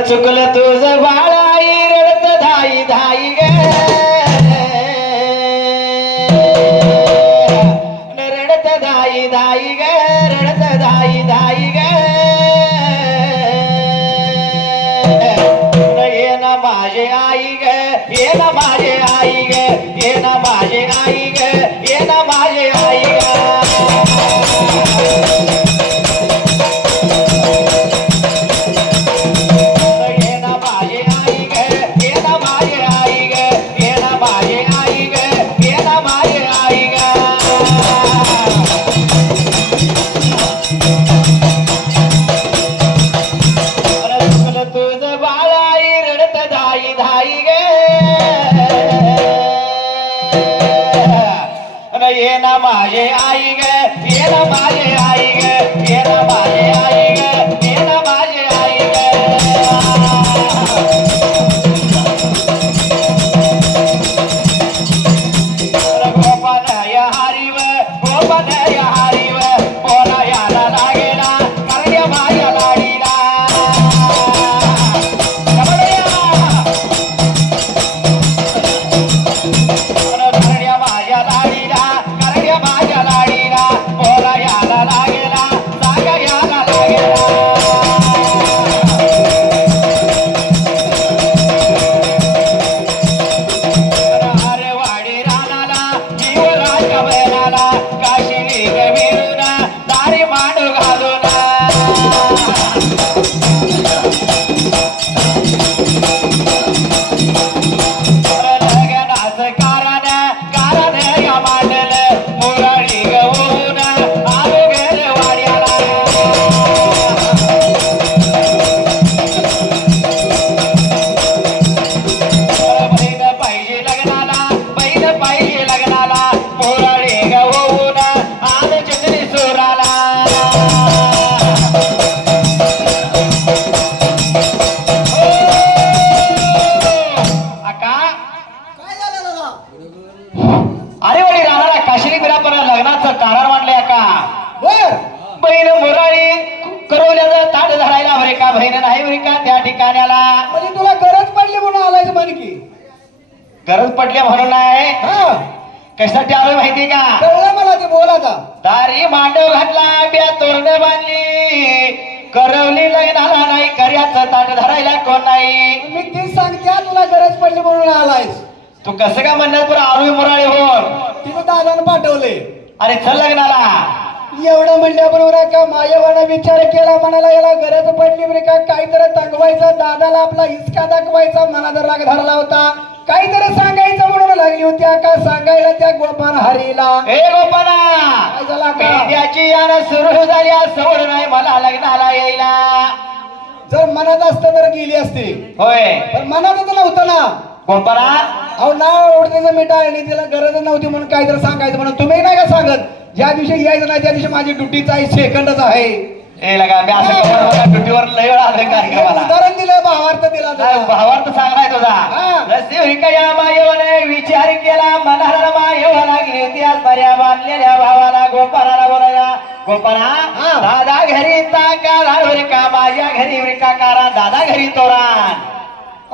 चुकलं तुझं बाळाई रडत धाई धाई ग रडत धाई धाई ग रडत धाई धाई ग ये ना माझे आई ग ये ना माझे आई ग ये ना माझे आई ग ये ना माझे आई ग ये ना माझे आई ग ये ना माझे आई ग ये ना माझे आई ग ये ना माझे आई ग गोपान या हरीव गोपान या हरीव बोला याला लागेला करण्या माझ्या लाडीला करण्या माझ्या लाडीला माझ्या लाडीला बोला याला लागेला जागा याला लागेला अरे वाडी रानाला जीवराज बैलाला काशिनी गविरून दारी मांडू घालून लगनाच कारण या मांडल मुरळी गवून आलो गेले वाड्याला बहीण पाहिजे लग्नाला बहीण पाहिजे लग्नाला मुरळी गवून आलो चित्री सुराला अरे वडी राहणारा काशिनी बिरापर लग्नाचं कारण मांडलंय का बर बहीण मुराळी करवल्याचं ताट धरायला बरे का बहीण नाही बरे का त्या ठिकाण्याला म्हणजे तुला गरज पडली म्हणून आलायच म्हण की गरज पडली म्हणून नाही कशासाठी आलोय माहिती का कळलं मला ते बोलाचा दारी मांडव घातला ब्या तोरण बांधली करवली लग्नाला नाही कर्याचं ताट धरायला कोण नाही मी तीच सांगते तुला गरज पडली म्हणून आलायस तू कसं का म्हणणार पुरा आलोय मुराळी होऊन तिने दादानं पाठवले अरे चल लग्नाला एवढं म्हणल्याबरोबर का मायवानं विचार केला म्हणाला याला गरज पडली बरे का काहीतरी तंगवायचं दादाला आपला हिसका दाखवायचा मनाचा राग धरला होता काहीतरी सांगायचं म्हणून लागली होती का सांगायला त्या गोपान हरीला ए गोपाना काय झाला का त्याची यानं सुरू झाली सवड नाही मला लग्नाला यायला जर मनात असतं तर गेली असती होय पण मनातच नव्हतं ना गोपाना अहो नाव ओढण्याचं मिठा आणि तिला गरज नव्हती म्हणून काहीतरी सांगायचं म्हणून तुम्ही नाही का सांगत ज्या दिवशी यायचं नाही त्या दिवशी माझी ड्युटीचा सेकंडच आहे ए लगा मी असं ड्युटीवर लय वेळा आलोय कार्यक्रमाला उदाहरण दिलं भावार्थ दिला भावार्थ सांगलाय तुझा रसिका मायवने विचार केला मनाला मायवा लागली होती आज बऱ्या बांधलेल्या भावाला गोपानाला बोलायला गोपाना दादा घरी ताका राळवरी का माझ्या घरी वरिका कारा दादा घरी तोरान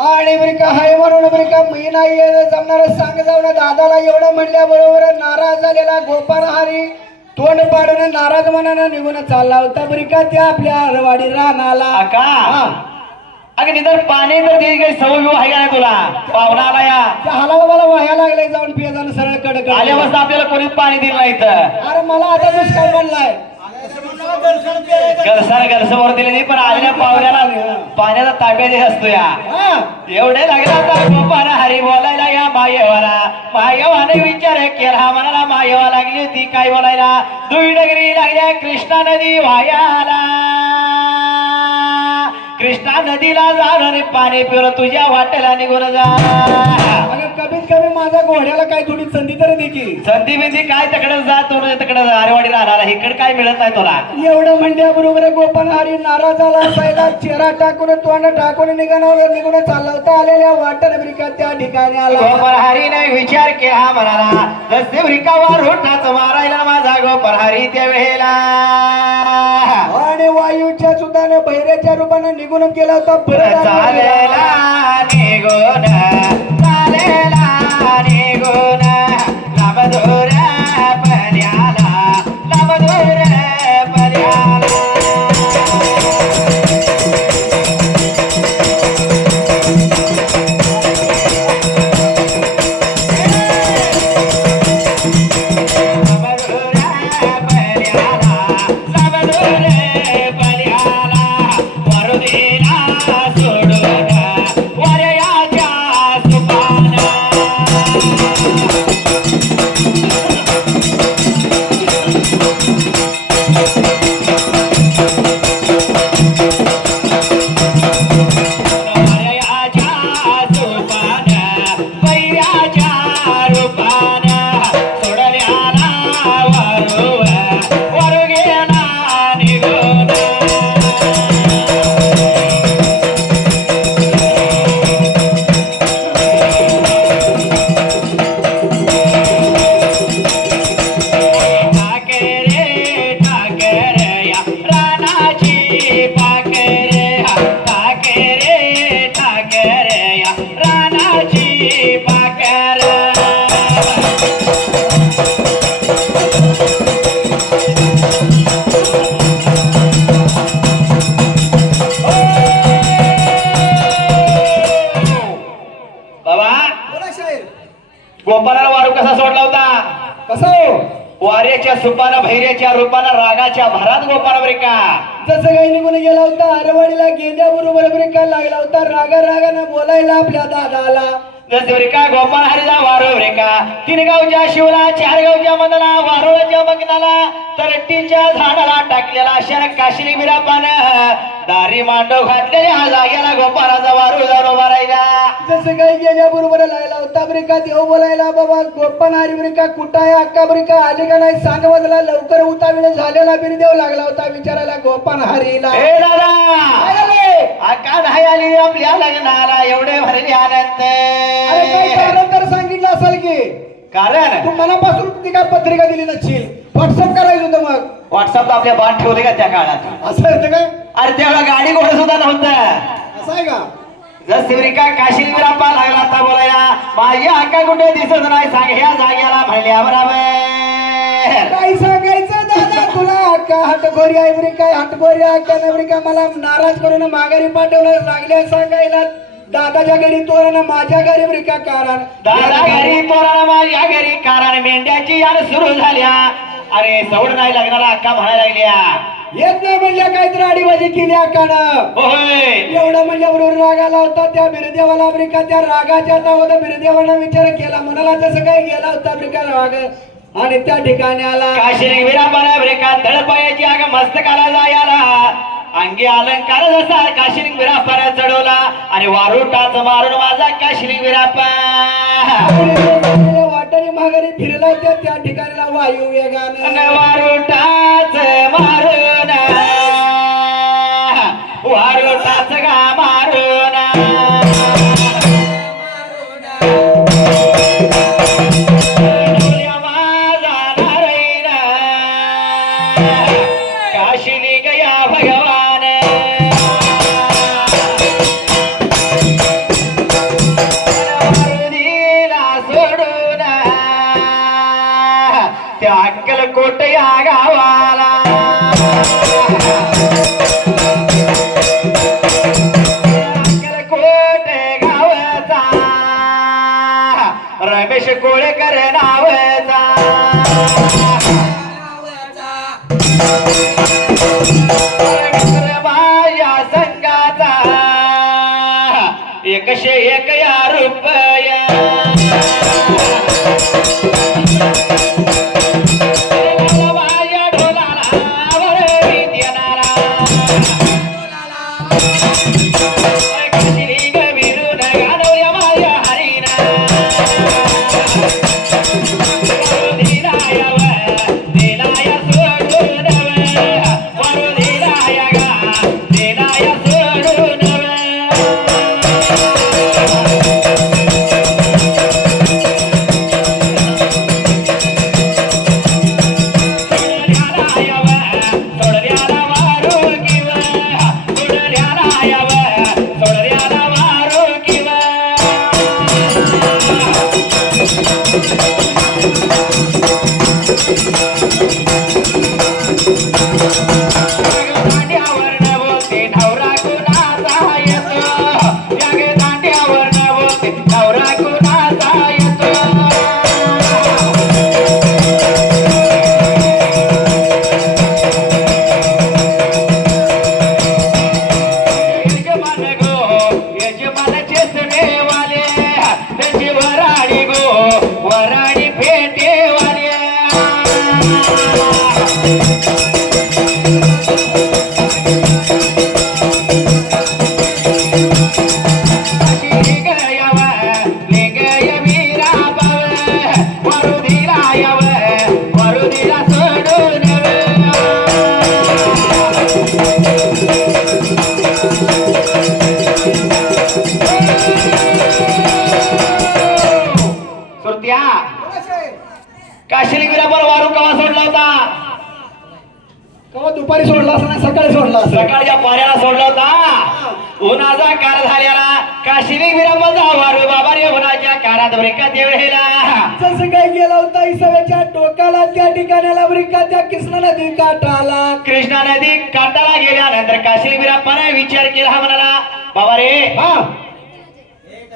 आणि बरी का हाय म्हणून बरी का मी नाही जमणार सांग जाऊ ना दादाला एवढं म्हणल्याबरोबर नाराज झालेला गोपाल हरी तोंड पाडून नाराज मनानं निघून चालला होता बरी का त्या आपल्या अरवाडी रानाला का अगं निधर पाणी तर ती काही सवय आहे का तुला पाहुणा आला या त्या हलाला मला वाया लागले जाऊन पिया जाणं सरळ कडक आल्यापासून आपल्याला कोणीच पाणी दिलं नाही तर अरे मला आता दुष्काळ पडलाय गरसवर दिले नाही पण आलेल्या पाहुण्याला पाण्याचा ताब्यात असतो या एवढे लागला तर गोपान हरी बोलायला या मायवाने विचार केला म्हणाला मायवा लागली होती काय बोलायला दुईडगरी लागल्या कृष्णा नदी वायाला कृष्णा नदीला जाणार पाणी पिवलं तुझ्या वाटेला निघून जा कमीत कमी माझ्या घोड्याला काय थोडी संधी तर दे की. संधी बिंदी काय तिकडे जातो तिकडे आरेवाडीला राहणार इकडे काय मिळत नाही तुला. एवढं म्हणल्याबरोबर गोपाल हरी नाराज झाला. पहिला चेहरा टाकून तोंड टाकून निघून चालवता आलेल्या वाटण ब्रिका त्या ठिकाणी आला. गोपाल हरीने विचार केला म्हणाला जसे ब्रिकावर रोटाच मारायला माझा गोपाल हरी त्या वेळेला आणि वायूच्या सुद्धा बहिऱ्याच्या रूपाने निघून गेला होता. चालेला निघून चालेला निघून लांबदूर पल्याला लांबदूर पल्याला. गोपाळाला वारू कसा सोडला होता? कसं वाऱ्याच्या सुपानं भैऱ्याच्या रूपानं रागाच्या भरात गोपाळ ब्रिका जसं काही निघून गेला होता. आरवाडीला गेल्याबरोबर ब्रिका लागला होता. रागानं बोलायला आपल्या दादाला. जसे ब्रिका गोपाळ हरीला वारू ब्रिका 3 गावच्या शिवला 4 गावच्या मदला वारुळाच्या मग्नाला तरट्टीच्या झाडाला टाकलेला शर काशिनी बिरापानं दारी मांडव घातलेल्या जाग्याला गोपाळाचा वारू जाऊन उभा राहिला. जसं काही गेल्याबरोबर लागला होता ब्रिका. देव बोलायला बाबा गोपाळ हरी ब्रिका कुठं आहे? अक्का ब्रिका आली का नाही सांग बदला. लवकर उतावीळ झालेला बिरदेव लागला होता विचारायला गोपाळ हरीला. हे दादा अक्का नाही आली आपल्या लग्नाला एवढे भरले आनंद. अरे काही कारण तर सांगितलं असेल की. कारण तू मनापासून ती काय पत्रिका दिली नसशील. व्हॉट्सअप करायचं होतं मग. व्हॉट्सअप आपल्या बाण ठेवले का त्या काळात? असं होतं काय? अरे तेवढा गाडी घोडं सुद्धा नव्हतं. असं आहे का? जर शिवरिका काशील विरापा लागला आता बोलायला माझी अक्का कुठे दिसत नाही सांग ह्या जाग्याला म्हणल्या बरोबर. काय सांगायचं दादा तुला? अक्का हटगोरी आहे ब्रिका. हटगोरी अक्का नवरिका मला नाराज करून माघारी पाठवलं लागल्या सांगायला. दादाच्या घरी तोरण माझ्या घरी ब्रिका कारण. दादा घरी तोरण माझ्या घरी कारण मेंढ्याची यार सुरू झाल्या. अरे सवड नाही लग्नाला अक्का म्हणायला लागल्या. येत नाही म्हणल्या काहीतरी आडीबाजी केली अक्कानं. होय एवढं म्हणजे बरोबर राग आला होता त्या बिरदेवाला ब्रिका. त्या रागाच्या नावानं बिरदेवानं विचार केला. म्हणाला तसं काही गेला होता ब्रिका राग आणि त्या ठिकाणी आला. काशिनी विरापाला ब्रेका तळपायाची आग मस्तकाला जायला अंगी अलंकार जसा काशिनी विरापाला चढवला आणि वारुटाच मारून माझा काशिनी विरापा वाटाने माघारी फिरला त्या ठिकाणी वायू वेगानं. वारुटाच मारून वारुटाच गा मारून काशिनी गया भगवान सोडून त्या अक्कलकोट या गावाला अक्कलकोट गावाचा रमेश कोळेकर नावाचा माझ्या संघाचा 101 या रुपया माझ्या ढोलाला वरवी देणारा काशिनी गविरून गाणवल्या माझ्या हरीना दांड्यावर न बोलते नवरा कुणाचा येतो या गे दांड्यावर न बोलते नवरा कुणाचा येतो यजमान गो यजमानाचे सणेवाले त्यांची वराडी गो वराडी फेटेवाले काशिनी गिरापर वारू कवा सोडला होता कवा दुपारी सोडला असं नाही सकाळी सोडला असं सकाळच्या पाऱ्याला सोडला होता उन्हाचा कार झालेला काशिनी गिरापाचा वारू बाबा रे उन्हाच्या कारात ब्रेका देवळेला जसं काय गेला होता इसव्याच्या डोक्याला त्या ठिकाणाला ब्रिका त्या कृष्णा नदी काठाला कृष्णा नदी काठाला गेल्यानंतर काशिनी गिरापाने विचार केला हा म्हणाला बाबा रे हा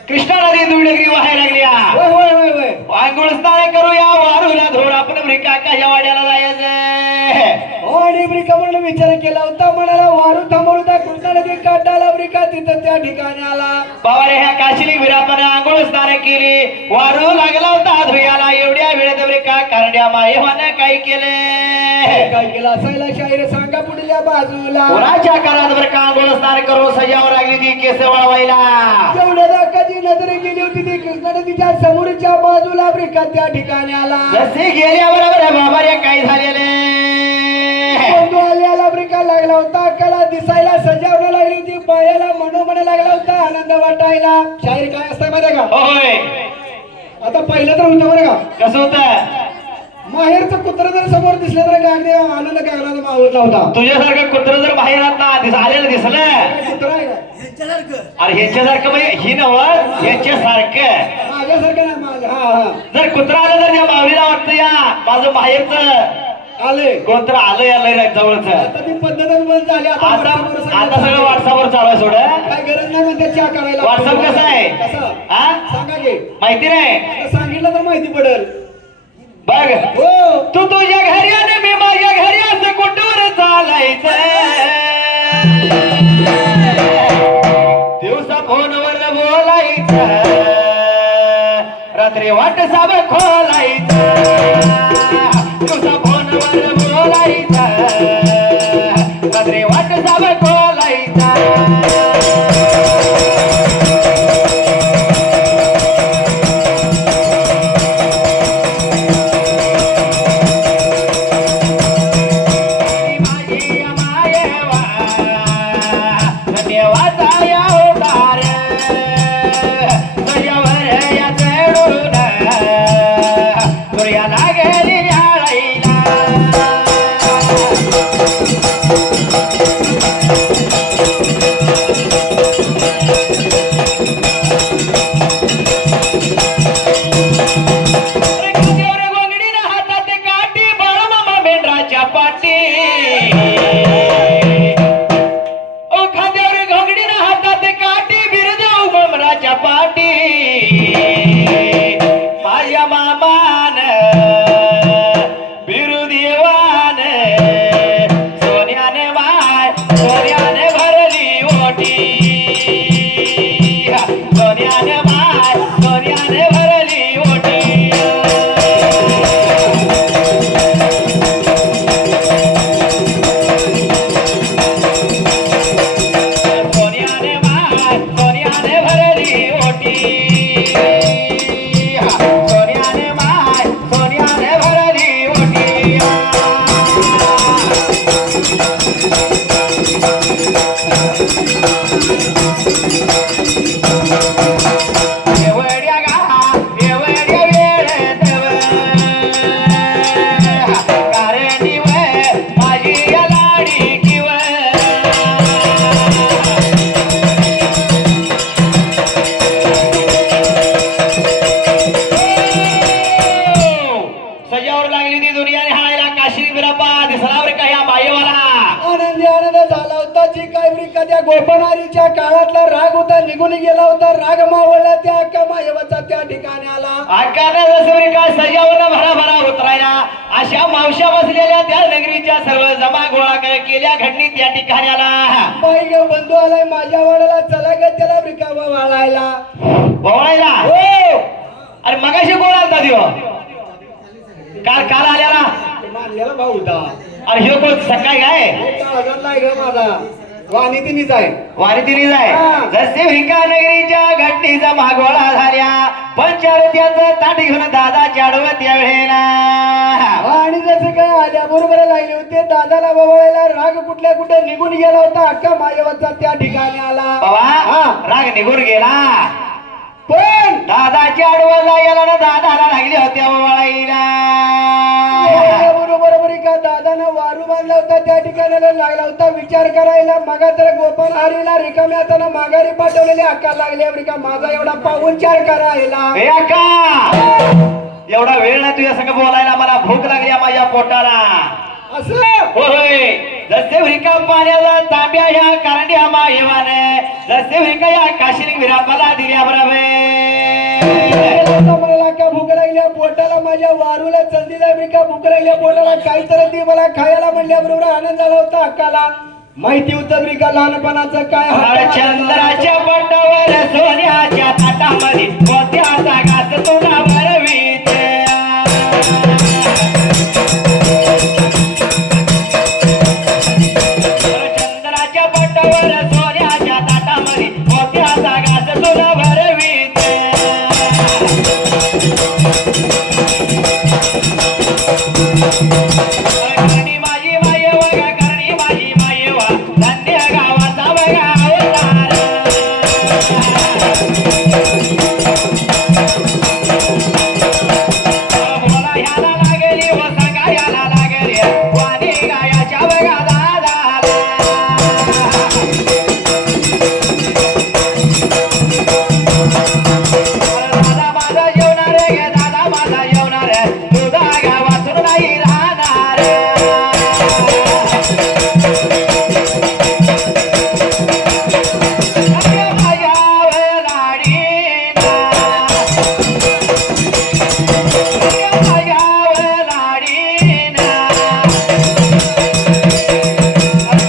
कृष्णा नदी दुडगरी वाहायला लागल्या होय होय होय होय आंघोळ स्नान करूया वारूला धोड आपण ब्रिका कशा वाड्याला जायचं हो आणि ब्रिका म्हणून विचार केला होता म्हणाला वारू थांबवून त्या कृष्णा नदी काठाला ब्रिका तिथं त्या ठिकाणी आला बाबा रे ह्या काशिनी विरापाने आंघोळ स्नान केली वारू लागला होता धुयाला एवढ्या वेळेत ब्रिका करण्या मायवाने काय केले काय केलं असायला शाहीर सांगा पुढल्या बाजूला कोणाच्या कारात बरं का आंघोळ स्नान करून सजावर लागली ती केस वळवायला जेवढ्या दाखाची नजर गेली होती ती कृष्णा नदीच्या समोरच्या बाजूला ब्रिका त्या ठिकाणी आला जसे गेल्याबरोबर बाबा रे काय झालेले बंधू आल्याला ब्रिका लागला होता कला दिसायला सजावणं लागली ती पायाला मनोमन लागला होता आनंद वाटायला शाहीर काय असतं माहिती का होय आता पहिलं तर होतं बरं का कसं होत माहेरचं कुत्र जर समोर दिसलं तर अगदी आनंद कागला मावळला होता तुझ्यासारखं कुत्र जर बाहेर आलेलं दिसलं कुत्रा आहे का अरे ह्याच्यासारखं म्हणजे ही नव ह्याच्यासारखं माझ्यासारखं नाही माझ्या हा हा जर कुत्रा आलं तर त्या माऊलीला वाटतं या माझं बाहेरचं आले कोणतं आलं आलंय जवळच आता ती पद्धतच बंद झाली आता WhatsApp वर आता सगळं व्हॉट्सअपवर चालू आहे सोड काय गरज नाही म्हणते चहा करायला व्हॉट्सअप कसं आहे कसं हा सांगा की माहिती नाही आता सांगितलं तर माहिती पडेल बघ हो तू तुझ्या घरी आणि मी माझ्या घरी असं कुठवर चालायचं दिवसा फोनवर बोलायचं रात्री वाट साब खोलायचं दिवसा फोनवर बोलायचं रात्री वाट साब खोलायचं आधीच्या काळातला राग होता निघून गेला होता राग मावळला त्या अक्का मायवाचा त्या ठिकाणी आला आकाने जसं काय सजावून भराभरा उतरायला अशा मावशा बसलेल्या त्या नगरीच्या सर्व जमा गोळा केल्या घडणी त्या ठिकाणी आला बाई ग बंधू आलाय माझ्या वाड्याला चला ग त्याला रिकामा वाळायला बोलायला हो अरे मगाशी कोण आलता देव काल काल आल्याला मानलेला भाऊ होता अरे ह्यो कोण सकाळी काय नाही ग माझा वाणी तिनीच आहे वारीतिनी जाय हा. जसे भिका नगरीच्या घटनीचा मागोळा झाल्या पंचारत्याचं ताट घेऊन दादा चाडवत त्या वेळेला आणि जसं काय आल्या बरोबर लागले होते दादाला बवळायला राग कुठल्या कुठे निघून गेला होता अक्का मायवाचा त्या ठिकाणी आला बाबा राग निघून गेला पण दादाची आडवं जायला ना दादाला लागली होत्या वळाईला बरोबर का दादानं वारू बांधला होता त्या ठिकाणी लागला होता विचार करायला मगा तर गोपाल हरीला रिकाम्या हातानं माघारी पाठवलेली अक्का लागली का माझा एवढा पाऊलचार करायला ए अक्का एवढा वेळ ना तुझ्या संग बोलायला मला भूक लागली आहे माझ्या पोटाला असं होय जसे व्रिका पाण्याला तांब्या ह्या कारंड्या मायवाने जसे व्रिका या काशिनी विरापाला दिल्या मला का भूक लागल्या पोटाला माझ्या वारूला चंदीला बिका भूक लागल्या पोटाला काहीतरी ती मला खायला म्हणल्याबरोबर आनंद झाला होता अक्काला माहिती होतं बिका लहानपणाचं काय हात चंद्राच्या पटावर सोन्याच्या ताटामध्ये मोत्याचा घास तुला भरवीत चंद्राच्या पटावर सोन्याच्या ताटामध्ये मोत्याचा घास तुला भरवीत करणी माझी माये बघा करणी माझी माये वा धन्य गावाचा बघा अवतार बोला ह्याला लागेली व सांगा याला लागेली वाणी गायाच्या बघा दादाला दादा माझा जेवणार गे दादा माझा जेवणार तुझा गावातून नाही राहणार अगं माझ्या लाडीना अगं माझ्या लाडीना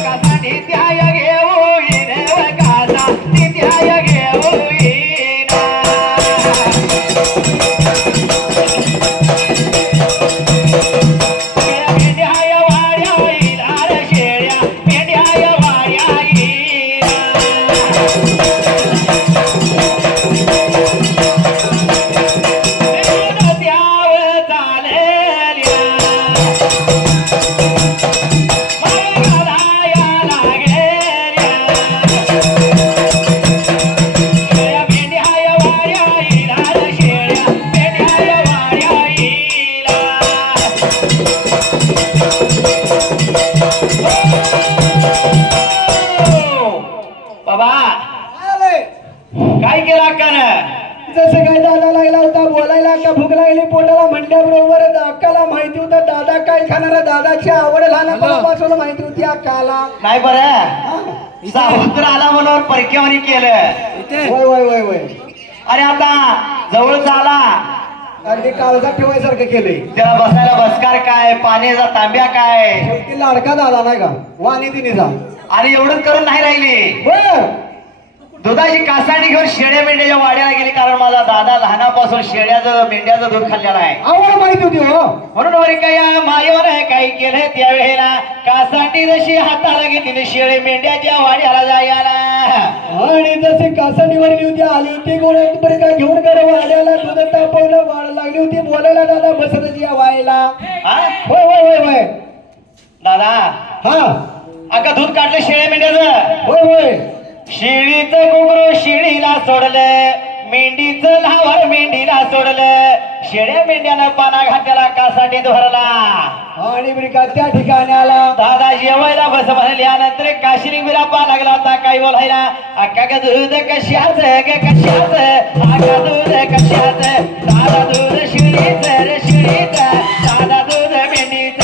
कसा नित्याय घेऊ येणे कसा नित्याय घेऊ येईना मेंढ्याय वाड्या येईला रे शेळ्या मेंढ्याय वाड्या येईला त्यावर चालल्या मागालाया लागेल्या शेळ्या मेंढ्याय वाड्या येईला रे शेळ्या मेंढ्याय वाड्या येईला बाबा काय केलं अक्कानं जसं काय दादा लागला होता बोलायला का भूक लागली पोटाला म्हटल्याबरोबर अक्काला माहिती होतं दादा काय खाणार दादाची आवड लहानपणापासून माहिती होती अक्काला नाही बरं सावत्र आला म्हणून परक्यावानी केलं वय वय वय वय अरे आता जवळ आला अगदी काळजात ठेवायसारखं केलंय त्याला बसायला बसकार काय पाण्याचा तांब्या काय शेवटी लाडका झाला नाही का वाणी तिने आणि एवढंच करून नाही राहिली दुधाची कासाडी घेऊन शेळ्या मेंढ्याच्या वाड्याला गेली कारण माझा दादा लहानापासून शेळ्याचं मेंढ्याचं दूध खाल्लेलं आहे आवड माहिती होती हो म्हणून वरी काय मायवर काही केलं त्यावेळेला कासाडी जशी हाताला घेतली शेळे मेंढ्याच्या वाड्याला जायला आणि जसे कासडीवरली होती आली होती गोळ्यात बरे काय घेऊन करे वाड्याला दूध तापवलं वाढ लागली होती बोलायला दादा बसत व्हायला हा? होय होय होय होय दादा हा अका दूध काढलं शेळ्या मेंढ्याचं होय होय शेळीचं कुकरू शेळीला सोडलं मेंढीचं लावर मेंढीला सोडलं शेळ्या मेंढ्यानं पाना घातल्याला कासाठी धरला आणि ब्रिका त्या ठिकाणी आला दादा जेवायला बस म्हणल्यानंतर काशिनी बिरापा लागला होता काय बोलायला अक्का ग दूध कशाच ग कशाच आका दूध कशाच दादा दूध शिळीच रे शिळीच दादा दूध मेंढीच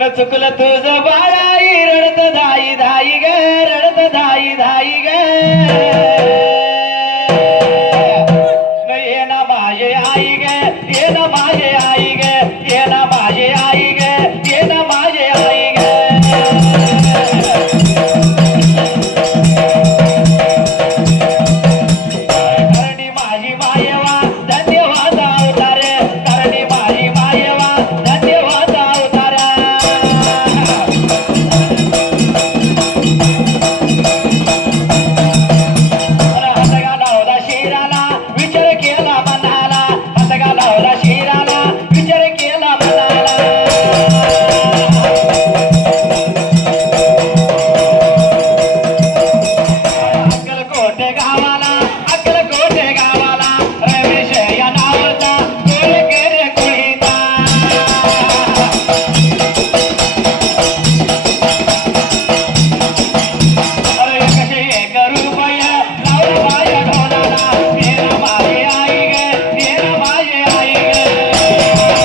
न चुकलं तुझं बाळाई रडत धाई धाई ग रडत धाई धाई ग न ये ना माझे आई ग ये ना माझे आई ग ये ना माझे आई ग ये ना माझे आई ग करणी माझी मायवा धन्यवाद अवतार करणी माझी मायवा धन्यवाद अवतार हसगा लावला शिराला विचार केला मनाला हसगा लावला शिराला विचार केला मनाला अक्कलकोट गावाला अक्कलकोट गावाला रमेश या नावाचा कोळकेर कुळीचा अरे कसे एक रुपय लावला माझ्या ढोलाला तेरा माझी आई ग तेरा माझी आई ग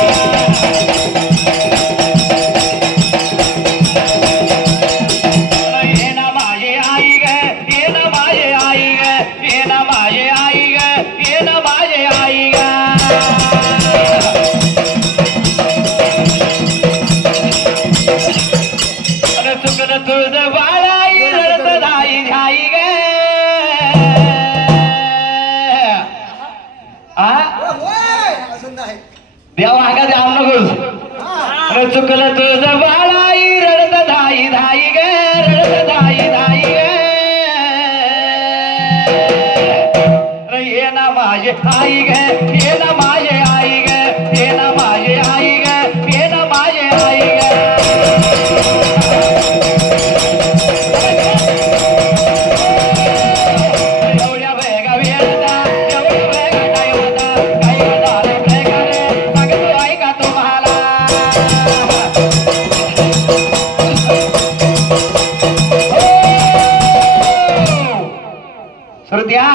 ये ना माझी आई ग ये ना माझी आई ग ये ना माझी आई ग ये ना माझी आई ग अरे चुकलं तुझं बाळाई रडत धाई धाई ग देवा का द्याव नकोस अरे चुकलं तुझं बाळाई रडत धाई धाई ग रडत धाई धाई ग अरे ये ना माझे आई ग ये ना माझे आई ग ये ना माझे आई ग ये ना माझे आई ग एवढ्या वेगा वेळता एवढ्या वेगा नाही होता काही झालं वेगा रे सांगतो ऐका तुम्हाला श्रुत्या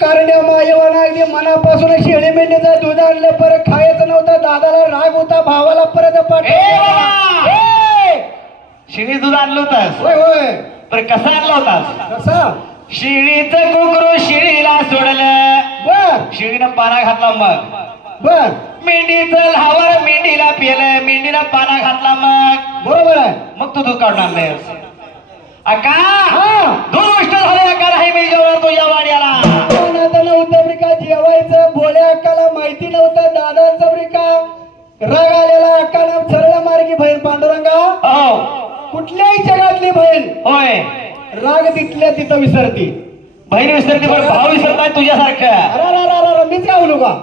करण्या मायवाना अगदी मनापासून शेळी मेंढीचं दूध आणलं परत खायचं नव्हतं दादाला राग होता भावाला परत ए पाठवलं बाबा! शिळी दूध आणलं होतास होय होय तर कसं आणलं होतास कसा शिळीचं कुकरू शिळीला सोडलं बर शिळीनं पाना घातला मग बर मेंढीचं लहावर मेंढीला पेलं मेंढीला पाना घातला मग बरोबर आहे मग तू दूध काढून आणलंयस अक्का हा. दोन गोष्ट झाले अक्का नाही मी जेवणार तुझ्या वाड्याला पण आता नव्हतं का जेवायचं भोळ्या अक्काला माहिती नव्हतं दादाचं का राग आलेला अक्कानं सरळ मार्गी बहीण पांडुरंगा हो कुठल्याही जगातली बहीण होय राग तिथल्या तिथं विसरती बहीण विसरते पण भाव विसरत नाही तुझ्यासारखं अरे मीच गावलो का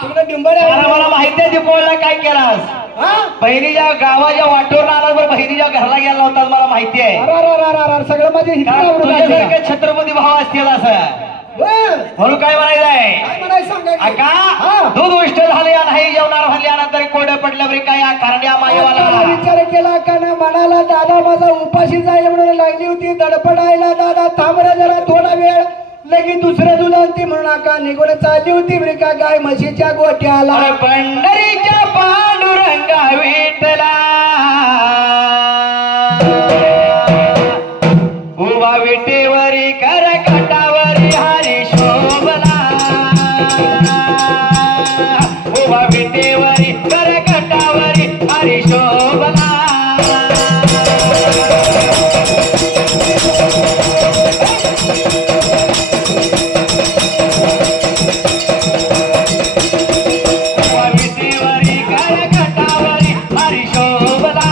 तिकडे डिंबड्या मला मला माहिती आहे दीपोळला काय केलास हा बहिणीच्या गावाच्या वाटेवर आला बरं बहिणीच्या घरला गेला होता मला माहिती आहे अरे सगळं माझे हित कारण आवडून राहिले. तुझ्यासारखे छत्रपती भाव असतील असं बर. म्हणून काय म्हणायचं काय आहे म्हणायचं सांगा की? अका हा. दूध उष्ट झाले नाही जेवणार म्हणल्यानंतर कोरडं पडलं बरे काय कारण्या अक्काला मायवाला विचार केला का ना मनाला दादा माझा उपाशी जाईल म्हणून लागली होती दडपडायला दादा थांबरा जरा थोडा वेळ लगेच दुसरं दूध आणती म्हणून आका निघून चालली होती बरे का गाय म्हशीच्या गोट्याला अरे पंढरीच्या पांडुरंगा विठला उभा विटेवरी कर कटावरी हरी शोभला उभा विटेवरी कर कटावरी हरी शोभला उभा विटेवरी कर कटावरी हरी शोभला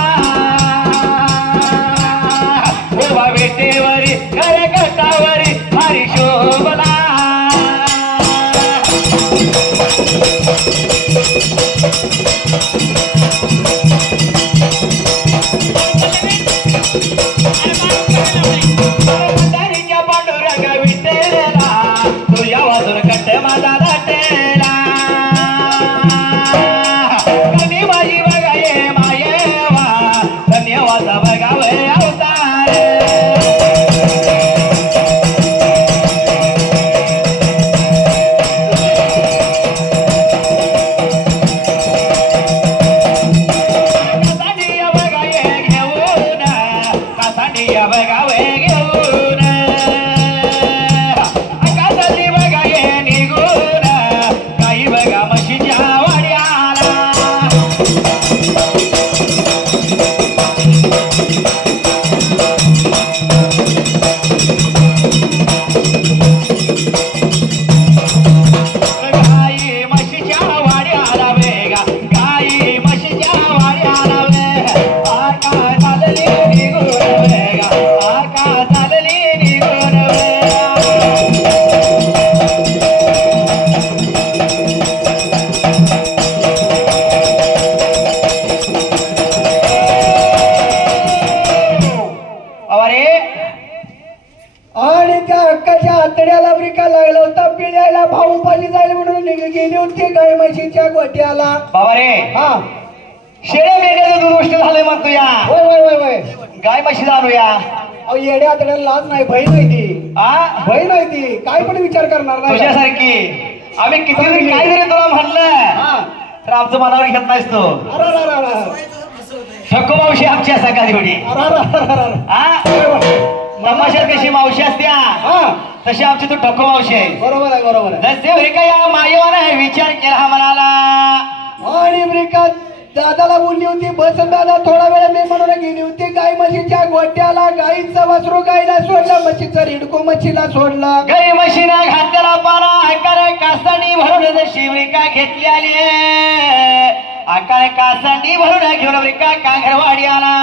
उभा विटेवरी कर कटावरी हरी शोभला पंढरीच्या पांडुरंग विठ्ठला तुझ्या वाजून कट्ट माझा दाटेला कमी माझी बघा ये मायेवा धन्यवाद बघावे अवतार गोटी आला बाबा रे हा शेळ्या मेंढ्याचं दूध उष्ट झालंय म्हणतो या होय होय होय होय गाय म्हशी आणूया अहो येड्या आतड्याला लाज नाही भय नाही ती आ भय नाही ती काय पण विचार करणार नाही तुझ्यासारखी आम्ही किती जरी काय जरी तुला म्हणलं हा तर आमचं मनावर घेत नाहीस तू अरे अरे अरे अरे ठक्को मावशी आमची असा का एवढी अरे अरे अरे अरे आ अरे. तमाशात कशी मावशी असत्या हा तशी आमची तू ठक्को मावशी आहे बरोबर आहे बरोबर आहे जसे होई का या मायेवाने विचार केला म्हणाला आणि अमेरिका दादाला बोलली होती बस दादा थोडा वेळ मी म्हणून गेली होती गाय म्हशीच्या गोट्याला गाईचं वासरू गाईला सोडलं म्हशीचं रिडको म्हशीला सोडलं गाई म्हशीने घातलेला पाना आकार कासांनी भरून शिवरिका घेतली आली आकार कासांनी भरून घेऊन अमेरिका कांगरवाडी आला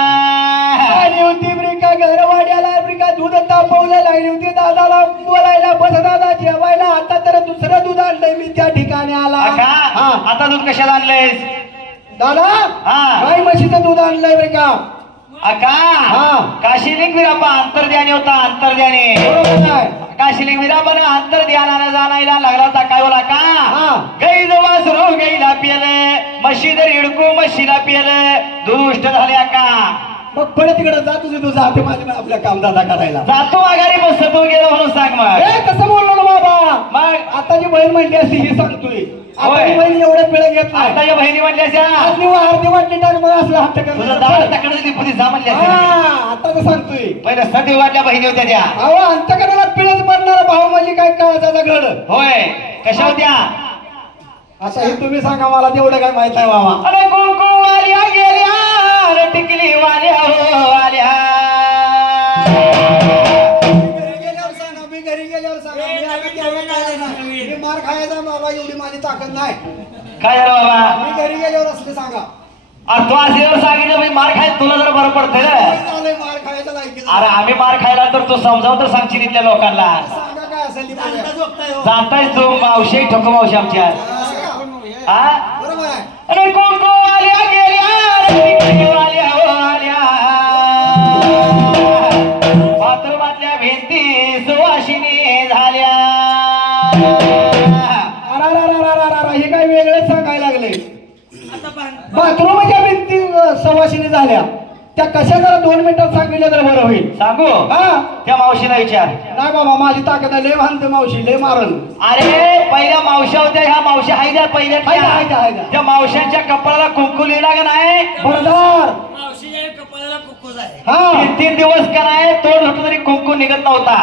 आली होती अमेरिका घरवाड्याला अमेरिका दूध तापवलं लागली होती दादाला बोलायला बस दादा जेवायला आता तर दुसरं दूध आणलंय मी त्या ठिकाणी आला आका, हा आता दूध कशाला आणलंयस दादा हा. गाय म्हशीचं दूध आणलंय अमेरिका आका हा. काशिलिंग विरापा अंतर्ध्यानी होता अंतर्ध्यानी बरोबर आहे काशिलिंग विरापानं अंतर्ध्यानानं जाणायला लागला होता काय बोला का हा. गाई जवळ सुरू गाईला पियलं म्हशी जर इडकू म्हशीला पियलं दुष्ट झाल्या का मग परत तिकडे जा तुझी तुझा हाते माझे आपल्या काम दादा करायला जातो माघारी मग सतो गेलो म्हणून सांग मग ए कसं बोललो ना बाबा मग आताची बहीण म्हणली असती ही सांगतोय आताची होय. बहीण एवढे पिळे घेत नाही आताच्या बहिणी म्हणल्या आज निव्वळ अर्धी वाटली टाक मग असलं हट्ट तुझं दाड करणार तकडे पुढे जा म्हणल्या आता तर सांगतोय पहिल्या सती वाटल्या बहिणी होत्या त्या अहो अंतकरणाला पिळच पडणार भाऊ म्हणजे काय काळाचा घड होय कशा होत्या आता हे तुम्ही सांगा मला तेवढं काय माहित आहे बाबा अरे कुंकू आल्या गेल्या रे टिकली वाल्या हो आल्या घरी गेल्यावर सांगा मी घरी गेल्यावर सांगा मी आधी तेवढं काय नाही. मी मार खायचा बाबा एवढी माझी ताकद नाही काय झालं बाबा मी घरी गेल्यावर असले सांगा अरे तू असल्यावर सांगितलं मी मार खाय तुला जर बरं पडतं चालय मार खायचा लायकी अरे आम्ही मार खायला तर तू समजावं तर सांगशील इथल्या लोकांना सांगा काय असेल ती बघा. जाताय तू मावशी ठोको मावशी आमच्या हा बरोबर आहे अरे कुंकू आल्या गेल्या रे टिकली वाल्या हो आल्या बाथरूमातल्या भिंती सुवासिनी झाल्या अरारारारारारा, हे काय वेगळेच सांगायला लागले बाथरूमच्या भिंती सवाशिनी झाल्या त्या कशा जरा 2 मिनिटात सांगितलं तर बरं होईल सांगू हा त्या मावशीला विचार नाही बाबा माझी ताकद आहे, लय भानते मावशी लय मारण अरे पहिल्या मावश्या होत्या ह्या मावश्या हाय द्या पहिल्या हाय द्या. त्या मावशांच्या कपाळाला कुंकू लिहिला का नाही बरदार मावशीच्या कपाळाला कुक्कूज आहे. हा 3 दिवस का नाही तोंड होतो तरी कुंकू निघत नव्हता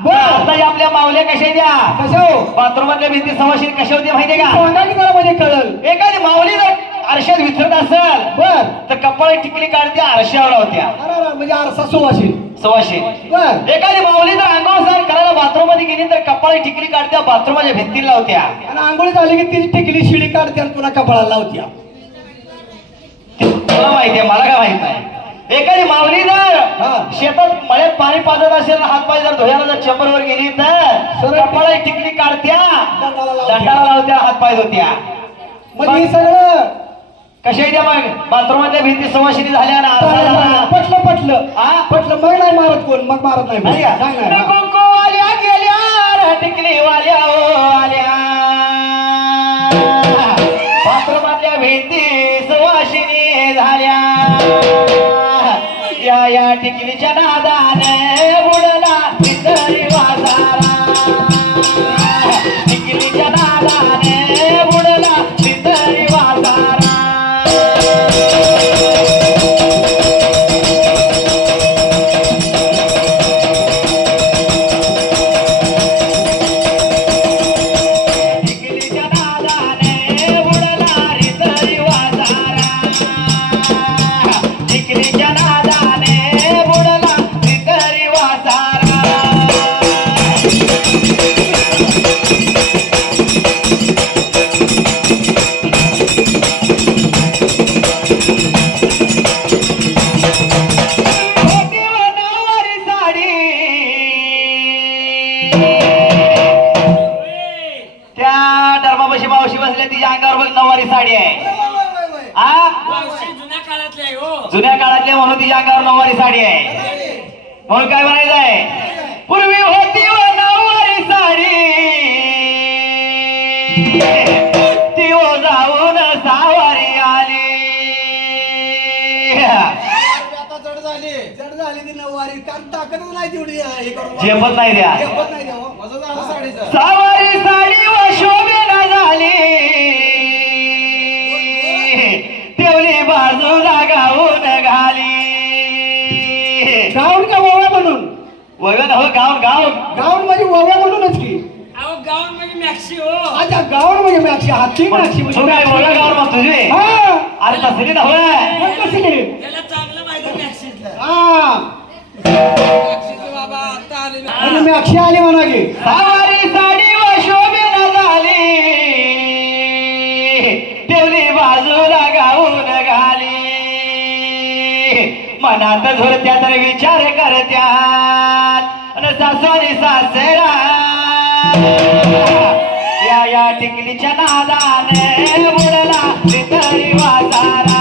बर आता या आपल्या मावल्या कशा द्या कशा हो बाथरूमातल्या भिंती सवाशी कशा होती माहितीये का सांगा की जरा म्हणजे कळल एखादी माऊली जर आरशात विसरत असेल बर तर कपाळ टिकली काढते आरशावर लावत्या अरे म्हणजे आरसा सुवाशीन सवाशी बर एखादी माऊली जर अंगावर स्नान करायला बाथरूम मध्ये गेली तर कपाळी टिकली काढत्या बाथरूमच्या भिंतीला लावत्या आणि आंघोळी झाली की तिची टिकली शिडी काढते आणि पुन्हा कपाळाला लावत्या तुला माहितीये मला काय माहित नाही एखादी माऊली जर हा. शेतात मळ्यात पाणी पाजत असेल हात पाय जर धुयाला जर चंबरवर गेली तर सरळ कपाळी टिकली काढत्या दंडाला लावत्या. दंडाला लावत्या हात पाय धुत्या म्हणजे हे सगळं कशा येत्या मग बाथरूमातल्या भिंती सवाशिनी झाल्या ना आरसा झाला. पटलं पटलं हा? पटलं मग नाही मारत कोण मग मारत नाही नाही का? नाही, नाही, हा. कुंकू आल्या गेल्या टिकली वाल्या ओ आल्या बाथरूमातल्या भिंती सुवासिनी झाल्या या टिकलीच्या नादाने बुडला पितळी वाजारा टिकलीच्या नादाने बुडला पितळी वाजारा टिकलीच्या नादाने बुडला पितळी वाजारा टिकलीच्या नादाने बुडला पितळी वाजारा होती व नऊवारी साडी त्या धर्मापाशी मावशी बसल्या तिच्या अंगावर बघ नऊवारी साडी आहे आ मावशी जुन्या काळातली आहे हो. जुन्या काळातले म्हणून तिच्या अंगावर नऊवारी साडी आहे म्हणून काय म्हणायचं आहे पूर्वी होती व नऊवारी साडी ती ओ जाऊन झाली ती नऊवारी कारण ताकदच नाही तेवढी हे करून झेपत नाही द्या झेपत नाही द्या माझं झालं साडीचं सावारी साडी व शोभेना झाली तेवढी बाजूला गाऊन घाली गाऊन का ओव्या म्हणून वगन हो गाऊन गाऊन गाऊन म्हणजे ओव्या म्हणूनच की अहो गाऊन म्हणजे मॅक्सी हो. अच्छा गाऊन म्हणजे मॅक्सी हाती मॅक्सी तू काय बोला गाऊन मग तुझी हा अरे तसली नव्हे मग कशी काय? त्याला चांगलं माहिती आहे मॅक्सीतलं. हा मॅक्सीतलं बाबा आता आले म्हणजे मॅक्सी आली म्हणा की सावारी साडी व शोभेना झाली तेवढी बाजूला गाऊन घाली मनात झुरत्यात आणि विचार करत्यात आणि सासू आणि सासरा या टिकलीच्या नादाने उडला तरी वाजारा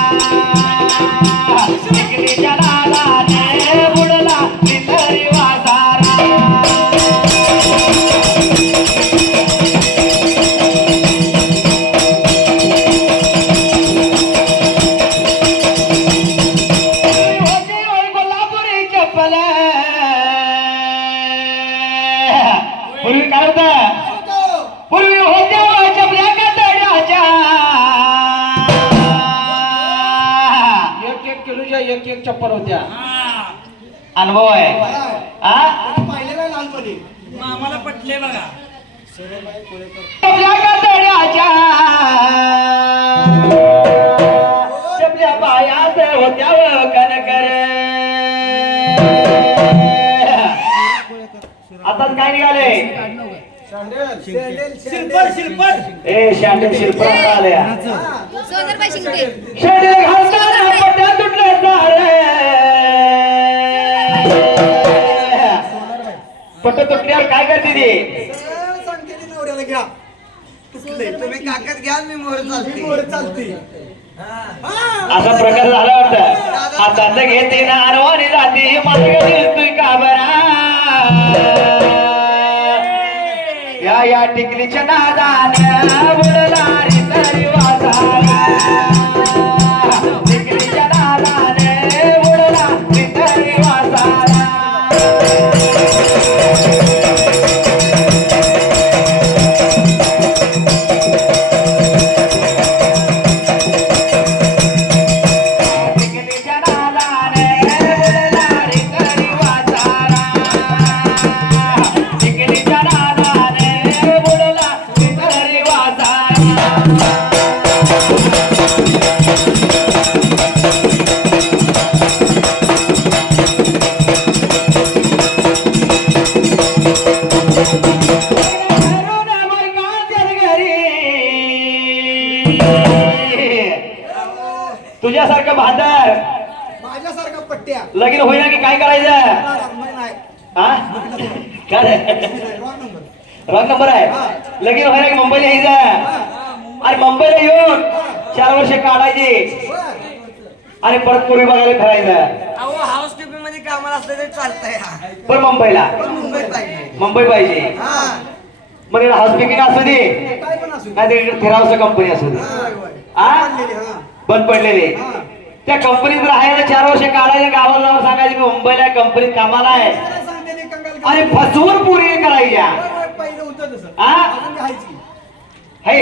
टिकलीच्या नादाने उडला तरी वाजारा कोल्हापुरी चप्पल पूर्वी काय होतं पूर्वी होत्या चपल्या कातड्याच्या एक किलोच्या एक चप्पल होत्या अनुभव आहे हा पाहिलेला लहानपणी आम्हाला पटले बघा. चपल्या कातड्याच्या चपल्या पायात होत्या कनकर आताच काय निघाले शिल्पड शिल्पड ए शँडल शिल्पा आल्या सोदर शिंदे शँडल घालताना पट्ट्या तुटल्या तारे पट्ट तुटल्यावर काय करते ती सांगते ती नवऱ्याला घ्या तुम्ही काकत घ्या मी मोहर चालते. वर चालते असा प्रकार झाला वाटतं आता तर घेते ना अनवानी जाते मार्ग दिसतोय का बरा या टिकलीच्या नादाने बुडला रे तरी वाजारा टिकलीच्या नादाने बुडला रे तरी वाजारा टिकलीच्या नादाने बुडला रे तरी वाजारा टिकलीच्या नादाने बुडला रे तरी वाजारा तुझ्यासारखं भादर माझ्यासारखा पट्ट्या लगीन होईना की काय करायचं नाही हा काय रॉंग नंबर रॉंग नंबर आहे लगीन व्हायला की मुंबईला यायचं अरे मुंबईला येऊन 4 वर्ष काढायची आणि परत पूर्वी बघायला फिरायचं अहो हाऊस कीपिंग मध्ये कामाला असलं तरी चालतंय. पण मुंबईला मुंबईत पाहिजे. मुंबई पाहिजे मग हाऊसकीपिंग असू दे काय पण असू नाही तर फिरावचं कंपनी असू दे हा बंद पडलेले त्या कंपनीत राहायला 4 वर्ष काढायला गावाला जाऊन सांगायचं की मुंबईला कंपनीत कामाला आहे सांगते ते कंगाल आणि फसवून पुरी करायच्या पहिलं होतं तसं हा? अजून बी हायची हे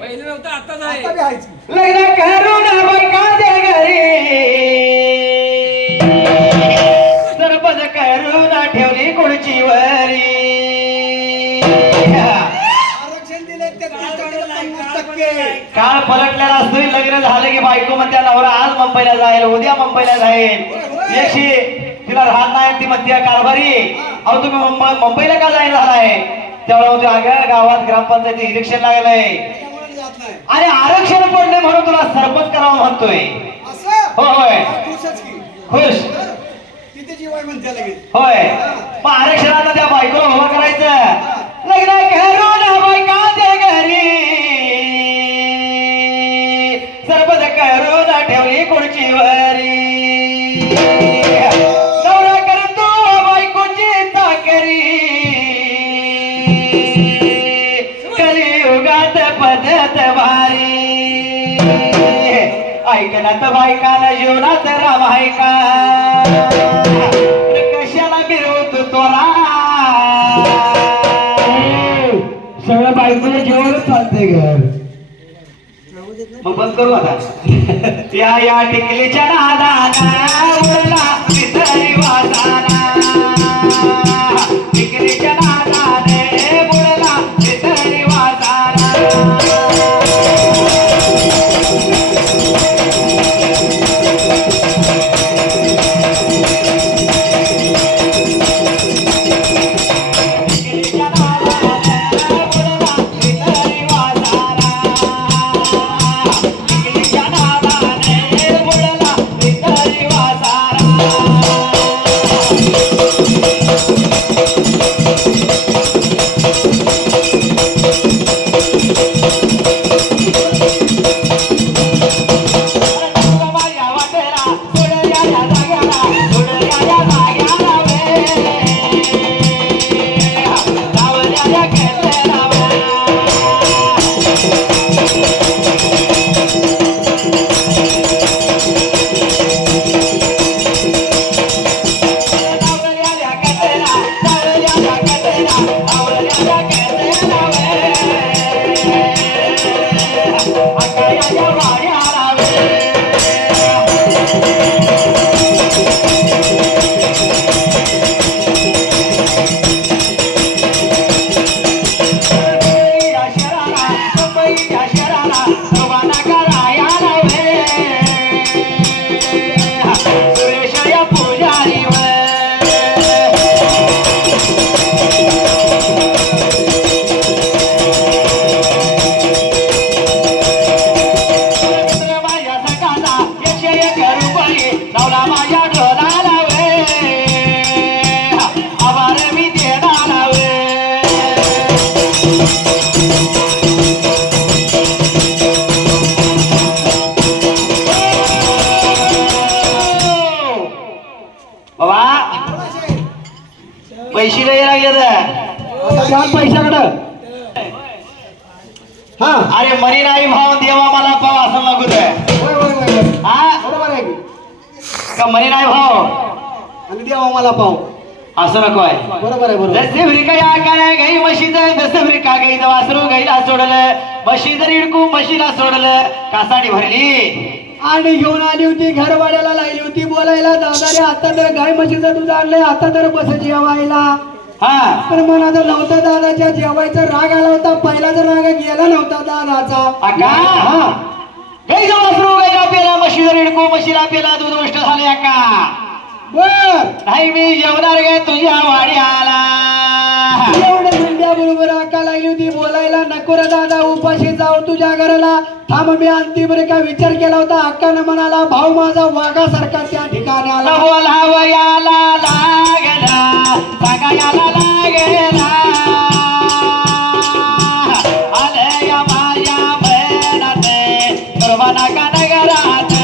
पहिलं नव्हतं आताच आहे. आता बी हायची लग्न करून बायका दे घरी सरपंच करून ठेवली खुर्ची वरी आरक्षण दिले 33% काळ पलटलेला असतोय लग्न झालं की बायको म्हणत्या नवरा आज मुंबईला जाईल उद्या मुंबईला जाईल एकशी तिला राहत नाही ती म्हणते कारभारी अहो तुम्ही मुंबईला का जाईन झालाय तेवढा म्हणतो अगं गावात ग्रामपंचायती इलेक्शन लागलंय त्यामुळे जात नाही आणि आरक्षण पडले म्हणून तुला सरपंच करावं म्हणतोय असं होय खुशच की खुश तिथे जीवाय म्हणते लगेच होय मग आरक्षणाला त्या बायकोला उभं करायचं लग्न करून बायका दे घरी सरपंच करून ठेवली खुर्ची वरी नवरा करतो बायकोची चाकरी कलियुगात पद्धत भारी ऐकनात बायकाला जीवनात राम ऐका बायकोला जेवणच चालते घर. मग बंद करू आता. या टिकलीच्या नादाला उडला पितळी वासाला, टिकलीच्या नादाने उडला पितळी वासाला. पैसे नाही लागले आता पैशाकडं. हा अरे मरी नाही भाव देवा मला पाव असं नको ते. होय होय होय होय. हा बरोबर आहे की. का मरी नाही भाव आणि देवा मला पाव असं नको आहे. बरोबर आहे बरोबर. जसे फ्रिका या आकारे गाई म्हशीचं जसं फ्रिका गाईचं वासरू गाईला सोडलं, म्हशी जर इडकू म्हशीला सोडलं, कासाडी भरली आणि घेऊन आली होती घरवाड्याला लागली होती बोलायला, दादाने आता तर गाय म्हशीचं दूध आणलंय, आता तर बस जेवायला. हा तर मला तर नव्हतं दादाच्या जेवायचा राग आला होता, पहिलाचा राग गेला नव्हता दादाचा. अक्का हा गाईचं वासरू गाईला पेला, म्हशी जर इडकू म्हशीला पेला, दूध उष्ट झाले अक्का. बर नाही मी जेवणार गे तुझ्या वाड्याला. एवढं मेंढ्या बरोबर आका लागली होती बोलायला, नको रे दादा उपाशी जाऊ तुझ्या घराला, थांब मी अंतिम रे का विचार केला होता. अक्कानं म्हणाला भाऊ माझा वाघासारखा त्या ठिकाणी आला. बोलावयाला लागला सांगायला लागला, आले या माझ्या मनात सर्वांना का नगरात.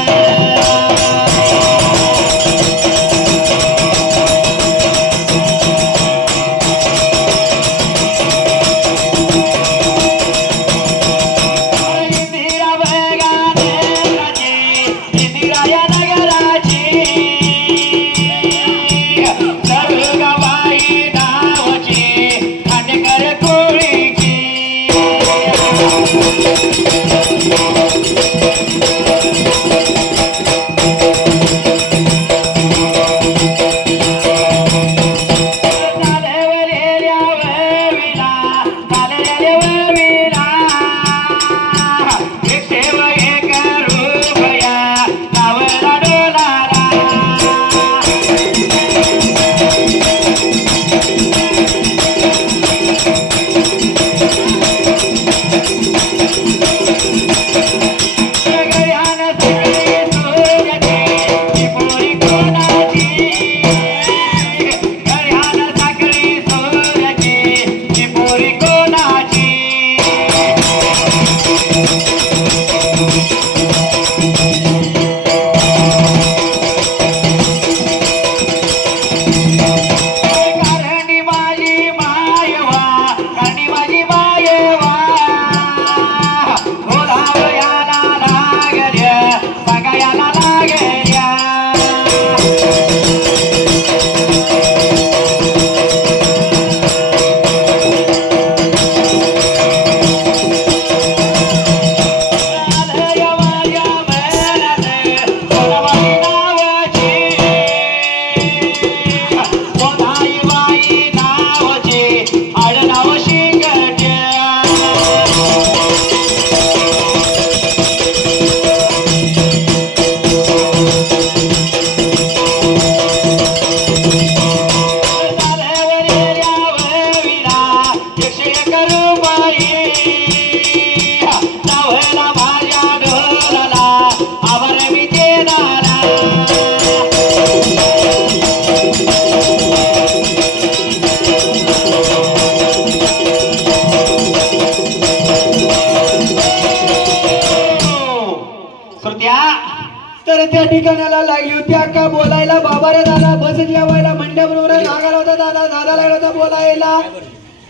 सुरत्या तर त्या ठिकाणाला लागली होती अक्का बोलायला. बाबा रे दादा बस जेवायला म्हणल्याबरोबर लागायला होता दादा. दादा लागला होता बोलायला.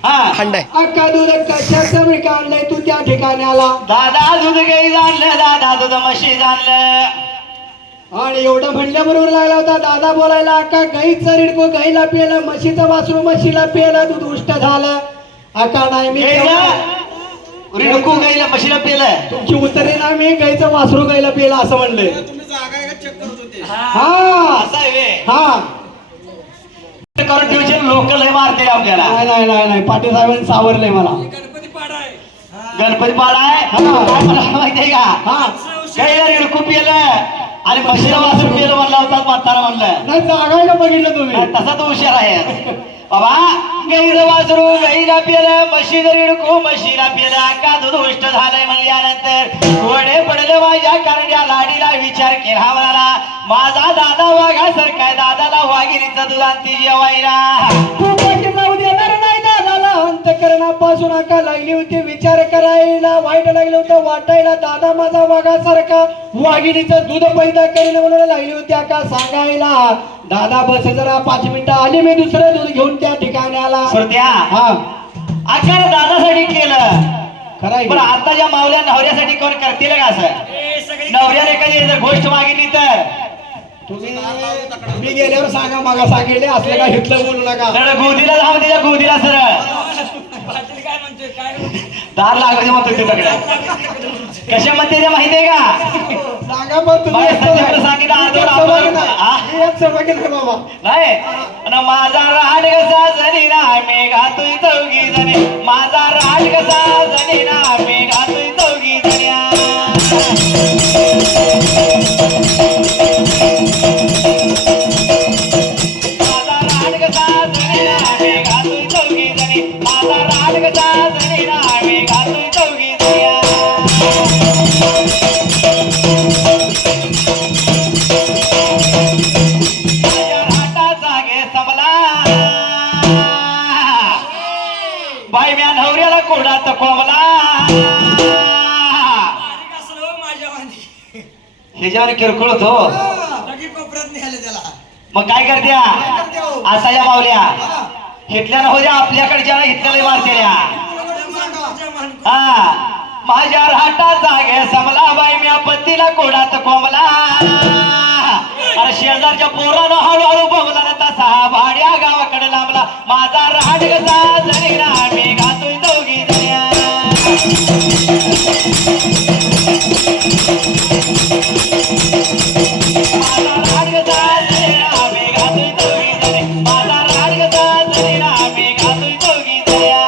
हा अक्का दूध कशाचं बी काढलंय तू त्या ठिकाणाला. दादा दूध गाई जाणलं, दादा दूध म्हशी जाणलं. आणि एवढं म्हणल्याबरोबर लागला होता दादा बोलायला. अक्का गाईचं रिडको गाईला पिलं, म्हशीचं वासरू म्हशीला पिलं, दूध उष्ट झालं. अक्का नाही मी रिडकू गाईला म्हशीला पेलं. तुमची उतरे ना मी गाईचं वासरू गाईला पिलं असं म्हणले. हा असं आहे बे. हा करून ठेवचे लोक लय मारते आपल्याला. नाही पाटील साहेबांनी सावरलंय मला. गणपती पाडा आहे. गणपती पाडा आहे. हा. काय मला माहितीये का हा गाईला रिडकू पेलं आणि म्हशीला वासरू पेलं म्हणलं होता म्हातारा म्हणलं. नाही जागायला बघितलं तुम्ही. तसा तो हुशार आहे बाबा. गाईला वासरू गाईला पेलं, म्हशीला रिडकू म्हशीला पेलं. का दूध उष्ट झालंय म्हणल्यानंतर घोडे पडले माझ्या करड्या लाडीला. विचार केला म्हणाला माझा दादा वाघासारखा दादाला वाघिणीचं दूध आणते जेवायला. तू जाऊ देणार नाही दादाला. अंतकरणापासून अक्का लागली होती विचार करायला. वाईट लागलं होतं वाटायला. दादा माझा वाघासारखा वाघिणीचं दूध पैदा करीन म्हणून लागली होती अक्का सांगायला. दादा बस जरा 5 मिनिटं आली मी दुसरं दूध घेऊन त्या ठिकाणी आला. सुरत्या हा अक्का दादासाठी केलं. खराय पण आता ज्या मावल्या नवऱ्यासाठी कोण करतील का असं. नवऱ्याने एखादी जर गोष्ट मागितली तर तुम्ही मी गेल्यावर सांगा मागा सांगितले असले का हिटलं बोलू नका. तर गोदीला जाऊ तिच्या गोदीला सरळ काय म्हणतोय काय दार लागते म्हणतो तिकडे. कशा म्हणते ते माहितीये का. सांगा पण तुम्ही माझ्या सध्याकडे सांगितलं आजवर आपण- हा? नाही बाबा. नाही अन माझा राड कसा जणी ना मी घातोय चौघी जणी. माझा राड कसा जणी ना मी घातोय चौघी जण्या. माझा राड कसा जणी ना मी घातोय चौघी जणी. माझा राड कसा जणी ना मी घातोय चौघी जण्या. बाई म्या नवऱ्याला कोडात कोंबला. माझ्या वांदी ह्याच्यावर किरकोळ होतो. लगी कोपऱ्यात निघाले त्याला. मग काय करत्या आता या मावल्या हिटल्या नव्हत्या आपल्याकडच्या हिटल्या मारतेल्या. हा माझ्या राटाचा घे समला बाई म्या पत्तीला कोडात कोंबला. अरे शेजारच्या पोरानं हळूहळू बोंबला ना तसा भाड्या गावाकडे लांबला. माझा राट कसा जरी ना मी घातोय दोघी जण्या. माझा राट कसा जरी ना मी घातोय दोघी जण्या. माझा राट कसा जरी ना मी घातोय दोघी जण्या.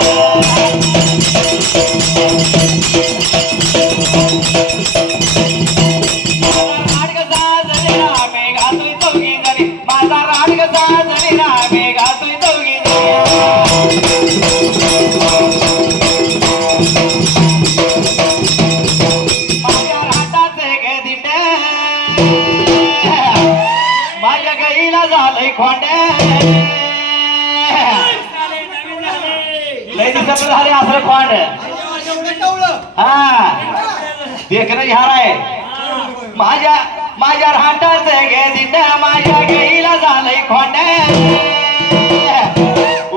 माझा राट कसा जरी ना मी घातोय दोघी जणी. माझा राट कसा जरी ना मी घातोय दोघी माझ्या राटाचे गे दिंडे माझ्या गाईला झालंय खोंडे. लय दिवसात झाले असं खोंड. हा देखणं ह्यार आहे. माझ्या राटाचे गे दिंड माझ्या गाईला झालंय खोंडे.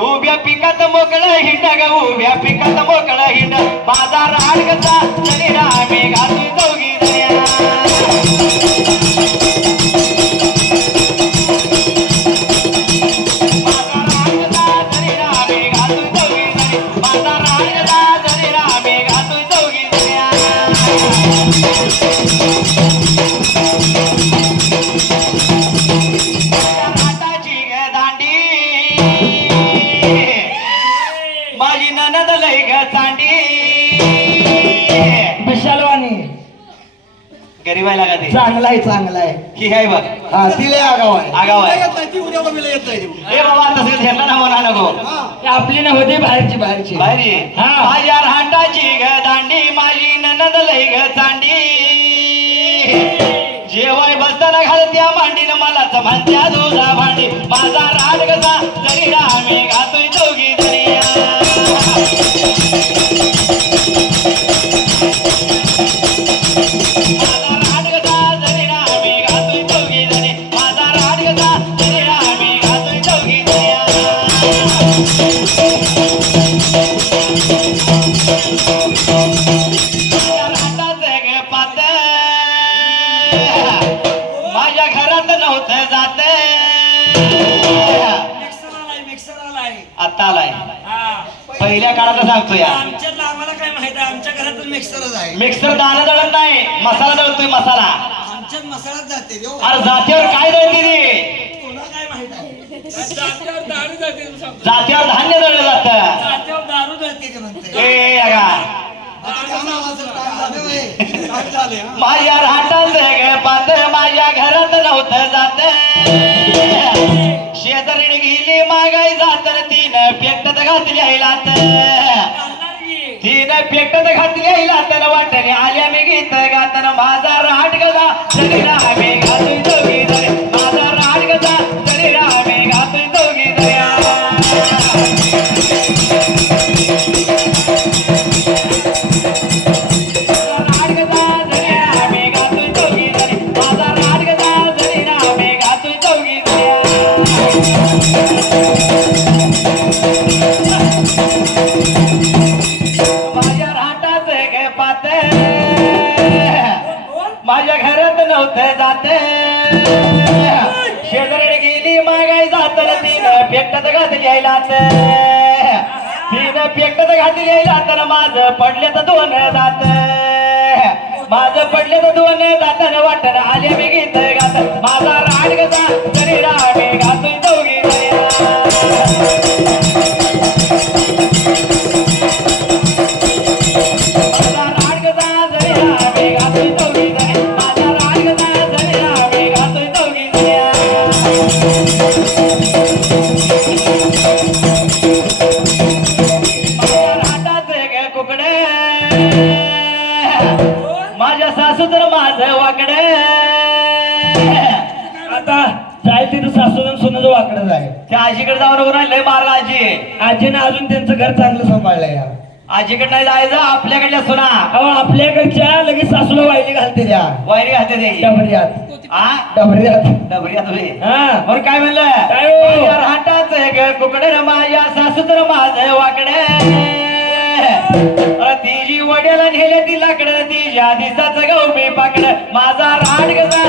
उभ्या पिकात मोकळं हिंड ग उभ्या पिकात मोकळं हिंड. माझा राट कसा जरी ना मी घातोय दोघी जण्या. माझा राट कसा जरी ना मी घातोय दोघी जणी. माझा राट कसा जरी ना मी घातोय दोघी जण्या. राटाची ग दांडी माझी ननद लय ग चांडी. विशालवाणी गरीबायला का ते चांगलाय ही आहे बघ. हा तिले आगाव आहे. आगाव आहे. उद्या बघायला येत नाही. ए बाबा तसं घेतलं ना म्हणा नको. आपली नव्हती बाहेरची बाहेर ये. हा. माझ्या राटाची ग दांडी माझी ननद लय ग चांडी. जेवाय बसताना घालत्या मांडीन मलाच म्हणत्या दुधा भांडी. माझा राट कसा जरी ना मी घातोय दोघी जण्या. माझा राट कसा जात मिक्सर आलाय आता आलाय हा पहिल्या काळात सांगतो या आमच्यातलं आम्हाला काय माहित आहे आमच्या घरात मिक्सरच आहे मिक्सर दाणा दळत नाही मसाला दळतोय मसाला आमच्यात मसालाच जाते हो. अरे जातीवर काय दळते ती तुला काय माहित आहे जात्यावर दारू जाते तू सांगतो. जातीवर धान्य दळलं जात जात्यावर दारू जाते ते म्हणते ए अगा आता त्या नावाचं काय झालं होय? काय झालं हा? माझ्या राहतात पात माझ्या घरात नव्हतं जात शेजारीने गेली मागाई जात तिनं पेटत घातली आईलात चालणार की? तिनं पेटत घातली आईलात वाटणे आल्या मी गीत गाताना माझा राट गजा जरी रामे घातोय दोघी जरे माझा राट गजा जरी रामे घातोय दोघी जया माझ्या घरात नव्हतं जात शेजारी गेली मागाय जात तिनं पेटत घातली यायलात तिनं पेटत घातली यायलात माझं पडले तर दोन जात माझं पडले तर दोन जात वाटण आले मी गीत गात माझा राड गजा तरी रामे घातोय दोघी माझ्या सासू तर माझं वाकड आता जाईल तिथं सासून सुनाचं वाकडं आहे. त्या आजीकडे जाऊन उभं राहिलंय मार्ग आजी आजीनं अजून त्यांचं घर चांगलं सांभाळलंय या. आजीकडे नाही जायचं आपल्याकडल्या सुना अहो आपल्याकडच्या लगेच सासूला वाहिली घालते द्या वायरी घालते ते डबऱ्यात हा डबऱ्यात डबऱ्या तुम्ही हा म्हणून काय म्हणलं काय हो? माझ्या राहतात कुकडे माझ्या सासू तर माझं वाकड ती जी वड्याला नेल्या ती लाकडं तिच्या दिसाचं गहू मी पाकड माझा राड गजा